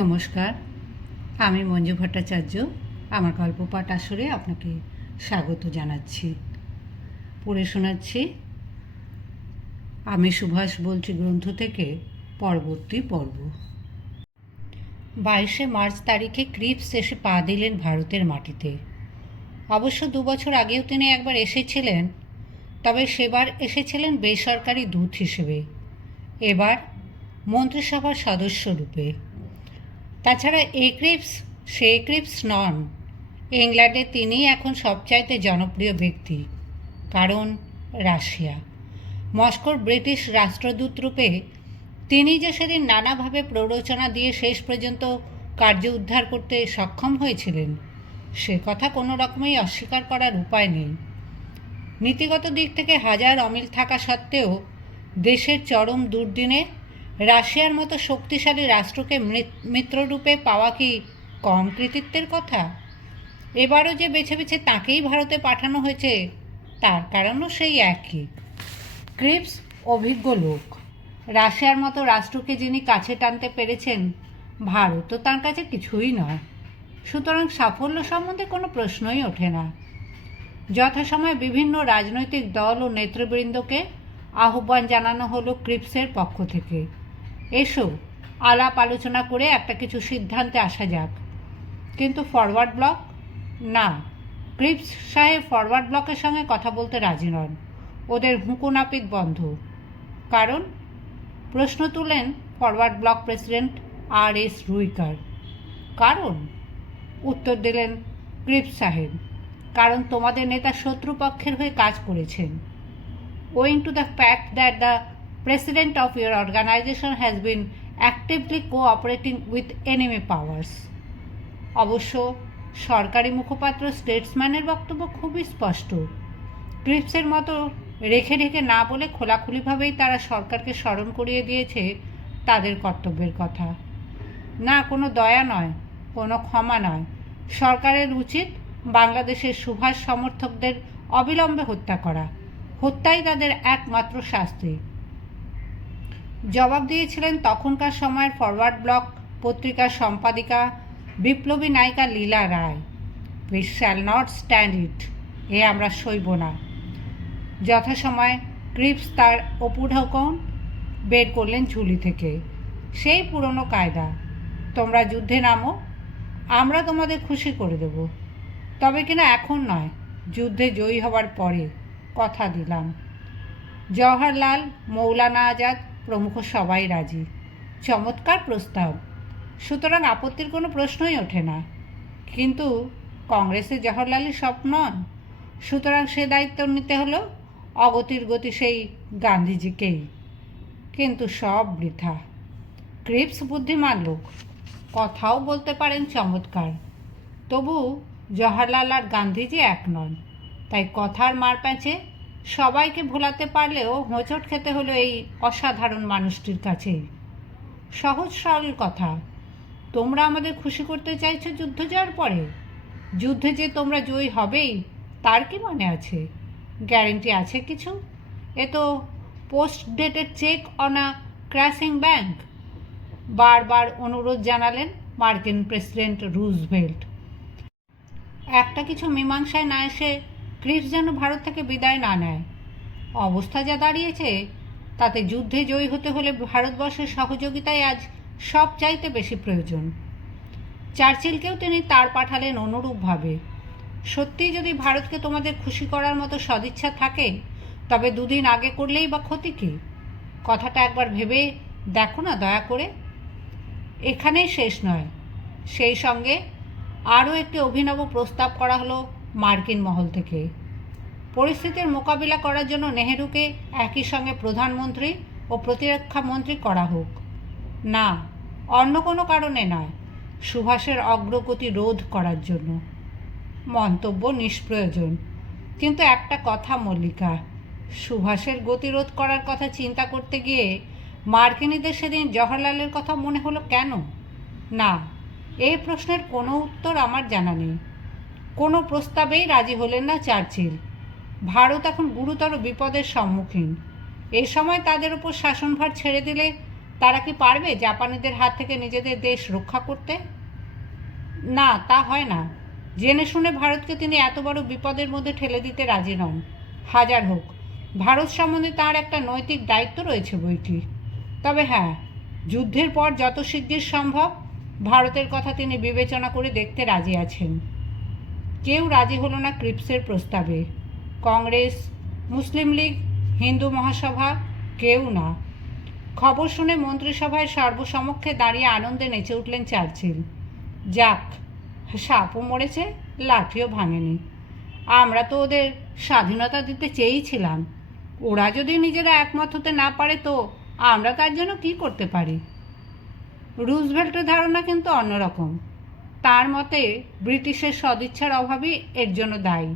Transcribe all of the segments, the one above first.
নমস্কার, আমি মঞ্জু ভট্টাচার্য, আমার গল্প পাঠ আসরে আপনাকে স্বাগত জানাচ্ছি। পড়ে শোনাচ্ছি, আমি সুভাষ বলছি গ্রন্থ থেকে পরবর্তী পর্ব। বাইশে মার্চ তারিখে ক্রিপস এসে পা দিলেন ভারতের মাটিতে। অবশ্য দু বছর আগেও তিনি একবার এসেছিলেন, তবে সেবার এসেছিলেন বেসরকারি দূত হিসেবে, এবার মন্ত্রিসভার সদস্য রূপে। তাছাড়া এ ক্রিপস সে ক্রিপস নন। ইংল্যান্ডে তিনিই এখন সবচাইতে জনপ্রিয় ব্যক্তি, কারণ রাশিয়া। মস্কোর ব্রিটিশ রাষ্ট্রদূত রূপে তিনি যে সেদিন নানাভাবে প্ররোচনা দিয়ে শেষ পর্যন্ত কার্য উদ্ধার করতে সক্ষম হয়েছিলেন, সে কথা কোনো রকমেই অস্বীকার করার উপায় নেই। নীতিগত দিক থেকে হাজার অমিল থাকা সত্ত্বেও দেশের চরম দুর্দিনে রাশিয়ার মতো শক্তিশালী রাষ্ট্রকে মিত্ররূপে পাওয়া কি কম কৃতিত্বের কথা? এবারও যে বেছে বেছে তাকেই ভারতে পাঠানো হয়েছে, তার কারণও সেই একই। ক্রিপস অভিজ্ঞ লোক। রাশিয়ার মতো রাষ্ট্রকে যিনি কাছে টানতে পেরেছেন, ভারত তো তার কাছে কিছুই নয়। সুতরাং সাফল্য সম্বন্ধে কোনো প্রশ্নই ওঠে না। যথাসময়ে বিভিন্ন রাজনৈতিক দল ও নেতৃবৃন্দকে আহ্বান জানানো হলো ক্রিপসের পক্ষ থেকে। এসো, আলাপ আলোচনা করে একটা কিছু সিদ্ধান্তে আসা যাক। কিন্তু ফরওয়ার্ড ব্লক না। ক্রিপস সাহেব ফরওয়ার্ড ব্লকের সঙ্গে কথা বলতে রাজি নন। ওদের হুঁকো নাপিত বন্ধ। কারণ? প্রশ্ন তুলেন forward bloc president R S Ruikar. কারণ? উত্তর দিলেন ক্রিপস সাহেব। কারণ তোমাদের নেতা শত্রুপক্ষের হয়ে কাজ করেছেন। Owing to the fact that the president of your organization has been actively cooperating with enemy powers. অবশ্য সরকারি মুখপাত্র স্টেটসম্যানের বক্তব্য খুবই স্পষ্ট। ক্রিপসের মতো রেখে রেখে না বলে খোলাখুলিভাবেই তারা সরকারকে স্মরণ করিয়ে দিয়েছে তাদের কর্তব্যের কথা। না, কোনো দয়া নয়, কোনো ক্ষমা নয়। সরকারের উচিত বাংলাদেশের সুভাষ সমর্থকদের অবিলম্বে হত্যা করা। হত্যাই তাদের একমাত্র শাস্তি। জবাব দিয়েছিলেন তখনকার সময়ের ফরওয়ার্ড ব্লক পত্রিকার সম্পাদিকা বিপ্লবী নায়িকা Leela Roy. We shall not stand it এ আমরা সইব না। যথাসময়ে ক্রিপস তার অপুঢকন বের করলেন ঝুলি থেকে। সেই পুরনো কায়দা, তোমরা যুদ্ধে নামো, আমরা তোমাদের খুশি করে দেব। তবে কিনা এখন নয়, যুদ্ধে জয়ী হবার পরে কথা দিলাম। জওহরলাল মৌলানা আজাদ প্রমুখ সবাই রাজি। চমৎকার প্রস্তাব। সুতরাং আপত্তির কোনো প্রশ্নই ওঠে না। কিন্তু কংগ্রেসে জওহরলালই সব নন সুতরাং সে দায়িত্ব নিতে হলো অগতির গতি সেই গান্ধীজিকেই। কিন্তু সব বৃথা। ক্রিপস বুদ্ধিমান লোক। কথাও বলতে পারেন চমৎকার। তবু জওহরলাল আর গান্ধীজি এক নন। তাই কথার মার প্যাঁচে সবাইকে ভোলাতে পারলেও হোঁচট খেতে হলো এই অসাধারণ মানুষটির কাছেই সহজ সরল কথা। তোমরা আমাদের খুশি করতে চাইছো যুদ্ধ যাওয়ার পরে? যুদ্ধে যে তোমরা জয়ী হবেই, তার কি মানে আছে? গ্যারেন্টি আছে কিছু? এ তো post dated cheque on a crashing bank. বারবার অনুরোধ জানালেন মার্কিন প্রেসিডেন্ট রুজভেল্ট। একটা কিছু মীমাংসায় না এসে ক্রিস যেন ভারত থেকে বিদায় না নেয়। অবস্থা যা দাঁড়িয়েছে, তাতে যুদ্ধে জয়ী হতে হলে ভারতবর্ষের সহযোগিতায় আজ সব চাইতে বেশি প্রয়োজন। চার্চিলকেও তিনি তার পাঠালেন অনুরূপভাবে। সত্যিই যদি ভারতকে তোমাদের খুশি করার মতো সদিচ্ছা থাকে, তবে দুদিন আগে করলেই বা ক্ষতি কী? কথাটা একবার ভেবে দেখো না দয়া করে। এখানেই শেষ নয়। সেই সঙ্গে আরও একটি অভিনব প্রস্তাব করা হলো মার্কিন মহল থেকে। পরিস্থিতির মোকাবিলা করার জন্য নেহেরুকে একই সঙ্গে প্রধানমন্ত্রী ও প্রতিরক্ষা মন্ত্রী করা হোক। না, অন্য কোনো কারণে নয়, সুভাষের অগ্রগতি রোধ করার জন্য। মন্তব্য নিষ্প্রয়োজন। কিন্তু একটা কথা, মল্লিকা, সুভাষের গতিরোধ করার কথা চিন্তা করতে গিয়ে মার্কিনীদের সেদিন জওহরলালের কথা মনে হলো কেন? না, এই প্রশ্নের কোনো উত্তর আমার জানা নেই। কোনো প্রস্তাবেই রাজি হলেন না চার্চিল। ভারত এখন গুরুতর বিপদের সম্মুখীন। এ সময় তাদের উপর শাসনভার ছেড়ে দিলে তারা কি পারবে জাপানিদের হাত থেকে নিজেদের দেশ রক্ষা করতে? না, তা হয় না। জেনে শুনে ভারতকে তিনি এত বড় বিপদের মধ্যে ঠেলে দিতে রাজি নন। হাজার হোক, ভারত সম্বন্ধে তার একটা নৈতিক দায়িত্ব রয়েছে বইটি তবে হ্যাঁ যুদ্ধের পর যত শিগগির সম্ভব, ভারতের কথা তিনি বিবেচনা করে দেখতে রাজি আছেন। কেউ রাজি হলো না ক্রিপসের প্রস্তাবে। কংগ্রেস, মুসলিম লীগ, হিন্দু মহাসভা, কেউ না। খবর শুনে মন্ত্রিসভায় সর্বসমক্ষে দাঁড়িয়ে আনন্দে নেচে উঠলেন চার্চিল। যাক, সাপও মরেছে, লাঠিও ভাঙেনি। আমরা তো ওদের স্বাধীনতা দিতে চেয়েছিলাম। ওরা যদি নিজেরা একমত হতে না পারে তো আমরা তার জন্য কি করতে পারি? রুজভেল্টের ধারণা কিন্তু অন্যরকম। তার মতে, ব্রিটিশের সদিচ্ছার অভাবই এর জন্য দায়ী।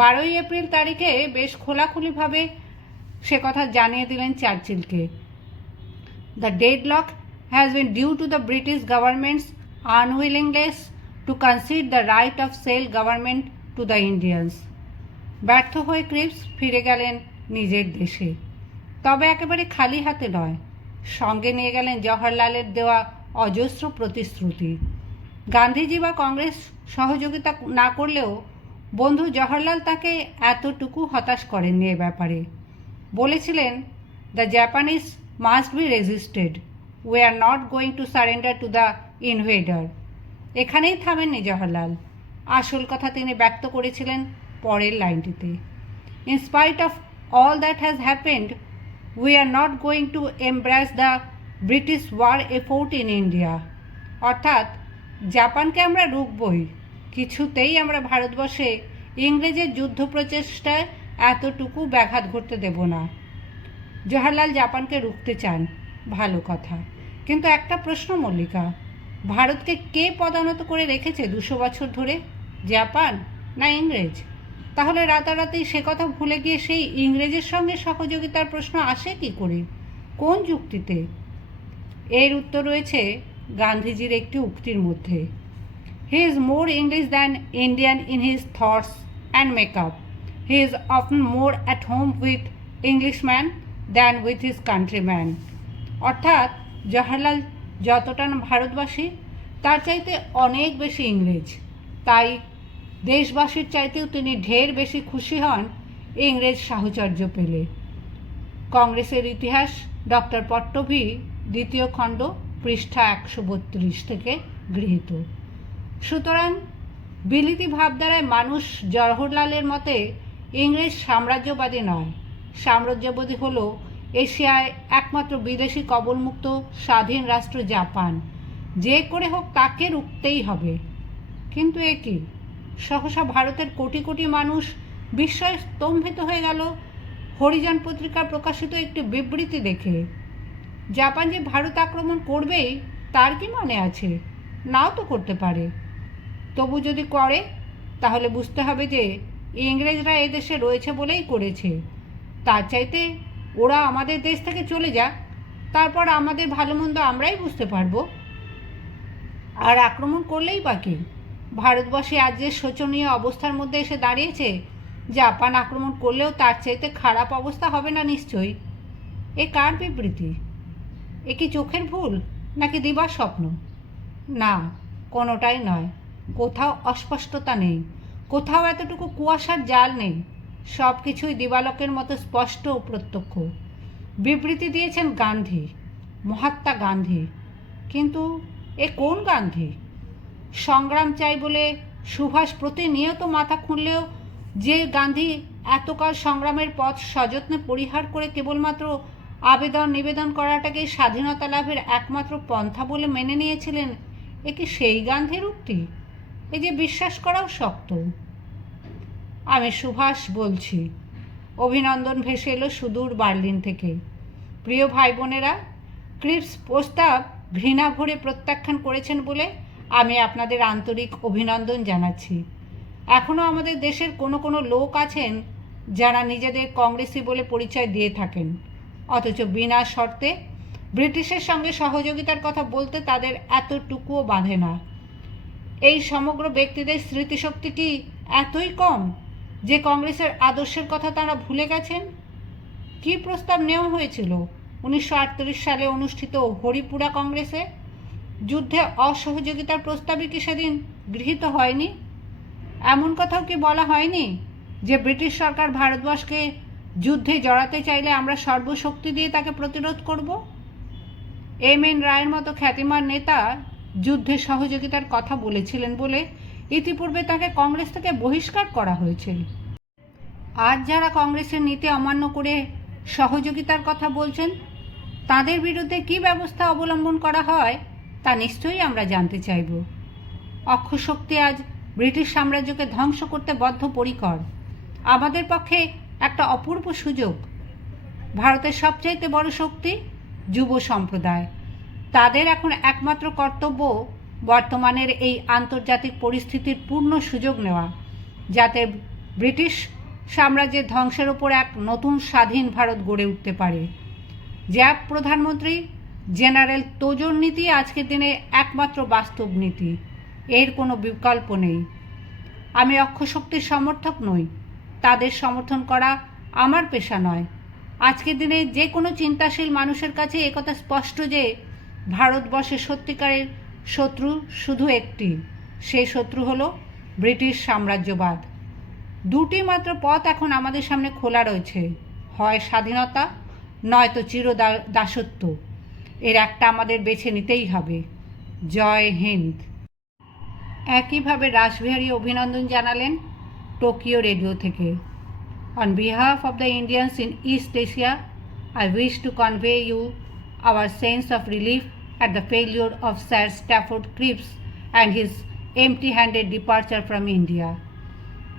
বারোই এপ্রিল তারিখে বেশ খোলাখুলিভাবে সে কথা জানিয়ে দিলেন চার্চিলকে। The deadlock has been due to the British government's unwillingness to consider the right of self government to the Indians. ব্যর্থ হয়ে ক্রিপস ফিরে গেলেন নিজের দেশে। তবে একেবারে খালি হাতে নয়, সঙ্গে নিয়ে গেলেন জওহরলালের দেওয়া অজস্র প্রতিশ্রুতি। গান্ধীজি বা কংগ্রেস সহযোগিতা না করলেও বন্ধু জওহরলাল তাকে এতটুকু হতাশ করেননি এ ব্যাপারে। বলেছিলেন the Japanese must be resisted we are not going to surrender to the invader এখানেই থামেননি জওহরলাল। আসল কথা তিনি ব্যক্ত করেছিলেন পরের লাইনটিতে। In spite of all that has happened we are not going to embarrass the British war effort in India অর্থাৎ জাপানকে আমরা রুখবই কিছুতেই আমরা ভারতবর্ষে ইংরেজের যুদ্ধ প্রচেষ্টায় এতটুকু ব্যাঘাত ঘটতে দেব না। জওহরলাল জাপানকে রুখতে চান, ভালো কথা। কিন্তু একটা প্রশ্ন, মল্লিকা, ভারতকে কে পদানত করে রেখেছে দুশো বছর ধরে? জাপান না ইংরেজ? তাহলে রাতারাতি সে কথা ভুলে গিয়ে সেই ইংরেজের সঙ্গে সহযোগিতার প্রশ্ন আসে কি করে? কোন যুক্তিতে? এর উত্তর রয়েছে গান্ধীজির একটি উক্তির মধ্যে he is more English than Indian in his thoughts and makeup he is often more at home with Englishman than with his countryman অর্থাৎ জওহরলাল যতটা না ভারতবাসী, তার চাইতে অনেক বেশি ইংরেজ। তাই দেশবাসীর চাইতেও তিনি ঢের বেশি খুশি হন ইংরেজ সাহচর্য পেলে। কংগ্রেসের ইতিহাস ডক্টর পট্টভি দ্বিতীয় খণ্ড পৃষ্ঠা একশো বত্রিশ থেকে গৃহীত। সুতরাং বিলিতি ভাবধারায় মানুষ জওহরলালের মতে ইংরেজ সাম্রাজ্যবাদী নয়। সাম্রাজ্যবাদী হল এশিয়ায় একমাত্র বিদেশি কবলমুক্ত স্বাধীন রাষ্ট্র জাপান। যে করে হোক তাকে রুখতেই হবে। কিন্তু এ কি? সহসা ভারতের কোটি কোটি মানুষ বিস্ময়ে স্তম্ভিত হয়ে গেল। হরিজন পত্রিকা প্রকাশিত একটি বিবৃতি দেখে জাপান যে ভারত আক্রমণ করবেই, তার কি মানে আছে? নাও তো করতে পারে। তবু যদি করে, তাহলে বুঝতে হবে যে, ইংরেজরা এদেশে রয়েছে বলেই করেছে। তার চাইতে ওরা আমাদের দেশ থেকে চলে যাক, তারপর আমাদের ভালো মন্দ আমরাই বুঝতে পারব। আর আক্রমণ করলেই বাকি ভারতবর্ষে আজ যে শোচনীয় অবস্থার মধ্যে এসে দাঁড়িয়েছে, জাপান আক্রমণ করলেও তার চাইতে খারাপ অবস্থা হবে না নিশ্চয়ই। এ কার বিবৃতি? এ কি চোখের ভুল নাকি দিবার স্বপ্ন? না, কোনোটাই নয়। কোথাও অস্পষ্টতা নেই। কোথাও এতটুকু কুয়াশার জাল নেই। সব কিছুই দিবালকের মতো স্পষ্ট ও প্রত্যক্ষ। বিবৃতি দিয়েছেন গান্ধী, মহাত্মা গান্ধী। কিন্তু এ কোন গান্ধী? সংগ্রাম চাই বলে সুভাষ প্রতিনিয়ত মাথা খুঁড়লেও যে গান্ধী এতকাল সংগ্রামের পথ সযত্নে পরিহার করে কেবলমাত্র আবেদন নিবেদন করাটাকেই স্বাধীনতা লাভের একমাত্র পন্থা বলে মেনে নিয়েছিলেন? এ কি সেই গান্ধীর উক্তি? এ যে বিশ্বাস করাও শক্ত। আমি সুভাষ বলছি। অভিনন্দন ভেসে এলো সুদূর বার্লিন থেকে। প্রিয় ভাই বোনেরা ক্রিপস প্রস্তাব ঘৃণা ভরে প্রত্যাখ্যান করেছেন বলে আমি আপনাদের আন্তরিক অভিনন্দন জানাচ্ছি। এখনও আমাদের দেশের কোনো কোনো লোক আছেন যারা নিজেদের কংগ্রেসি বলে পরিচয় দিয়ে থাকেন। অথচ বিনা শর্তে ব্রিটিশের সঙ্গে সহযোগিতার কথা বলতে তাদের এতটুকুও বাঁধে না। এই সমগ্র ব্যক্তিদের স্মৃতিশক্তি কি এতই কম যে কংগ্রেসের আদর্শের কথা তারা ভুলে গেছেন? কী প্রস্তাব নেওয়া হয়েছিল উনিশশো আটত্রিশ সালে অনুষ্ঠিত হরিপুরা কংগ্রেসে? যুদ্ধে অসহযোগিতার প্রস্তাবই কি সেদিন গৃহীত হয়নি? এমন কথাও কি বলা হয়নি যে ব্রিটিশ সরকার ভারতবর্ষকে যুদ্ধে জড়াতে চাইলে আমরা সর্বশক্তি দিয়ে তাকে প্রতিরোধ করব? এম এন রায়ের মতো খ্যাতিমান নেতা যুদ্ধে সহযোগিতার কথা বলেছিলেন বলে ইতিপূর্বে তাকে কংগ্রেস থেকে বহিষ্কার করা হয়েছে। আজ যারা কংগ্রেসের নীতি অমান্য করে সহযোগিতার কথা বলছেন, তাদের বিরুদ্ধে কী ব্যবস্থা অবলম্বন করা হয় তা নিশ্চয়ই আমরা জানতে চাইব। অক্ষশক্তি আজ ব্রিটিশ সাম্রাজ্যকে ধ্বংস করতে বদ্ধপরিকর। আমাদের পক্ষে একটা অপূর্ব সুযোগ। ভারতের সবচাইতে বড় শক্তি যুব সম্প্রদায়। তাদের এখন একমাত্র কর্তব্য বর্তমানের এই আন্তর্জাতিক পরিস্থিতির পূর্ণ সুযোগ নেওয়া, যাতে ব্রিটিশ সাম্রাজ্যের ধ্বংসের ওপর এক নতুন স্বাধীন ভারত গড়ে উঠতে পারে। জ্যাপ প্রধানমন্ত্রী জেনারেল তোজোর নীতি আজকের দিনে একমাত্র বাস্তব নীতি। এর কোনো বিকল্প নেই। আমি অক্ষশক্তির সমর্থক নই। তাদের সমর্থন করা আমার পেশা নয়। আজকের দিনে যে কোনো চিন্তাশীল মানুষের কাছে একথা স্পষ্ট যে ভারতবর্ষের সত্যিকারের শত্রু শুধু একটি সেই শত্রু হলো ব্রিটিশ সাম্রাজ্যবাদ। দুটি মাত্র পথ এখন আমাদের সামনে খোলা রয়েছে, হয় স্বাধীনতা নয়তো চির দাসত্ব। এর একটা আমাদের বেছে নিতেই হবে। জয় হিন্দ। একইভাবে রাসবিহারী অভিনন্দন জানালেন টোকিও রেডিও থেকে on behalf of the Indians in East Asia I wish to convey you our sense of relief at the failure of Sir Stafford Cripps and his empty handed departure from India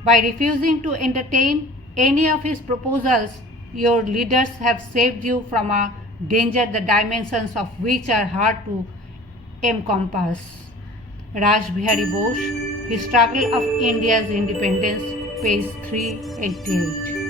By refusing to entertain any of his proposals, your leaders have saved you from a danger the dimensions of which are hard to encompass. Raj Bihari Bose, his Struggle of India's Independence, page 388.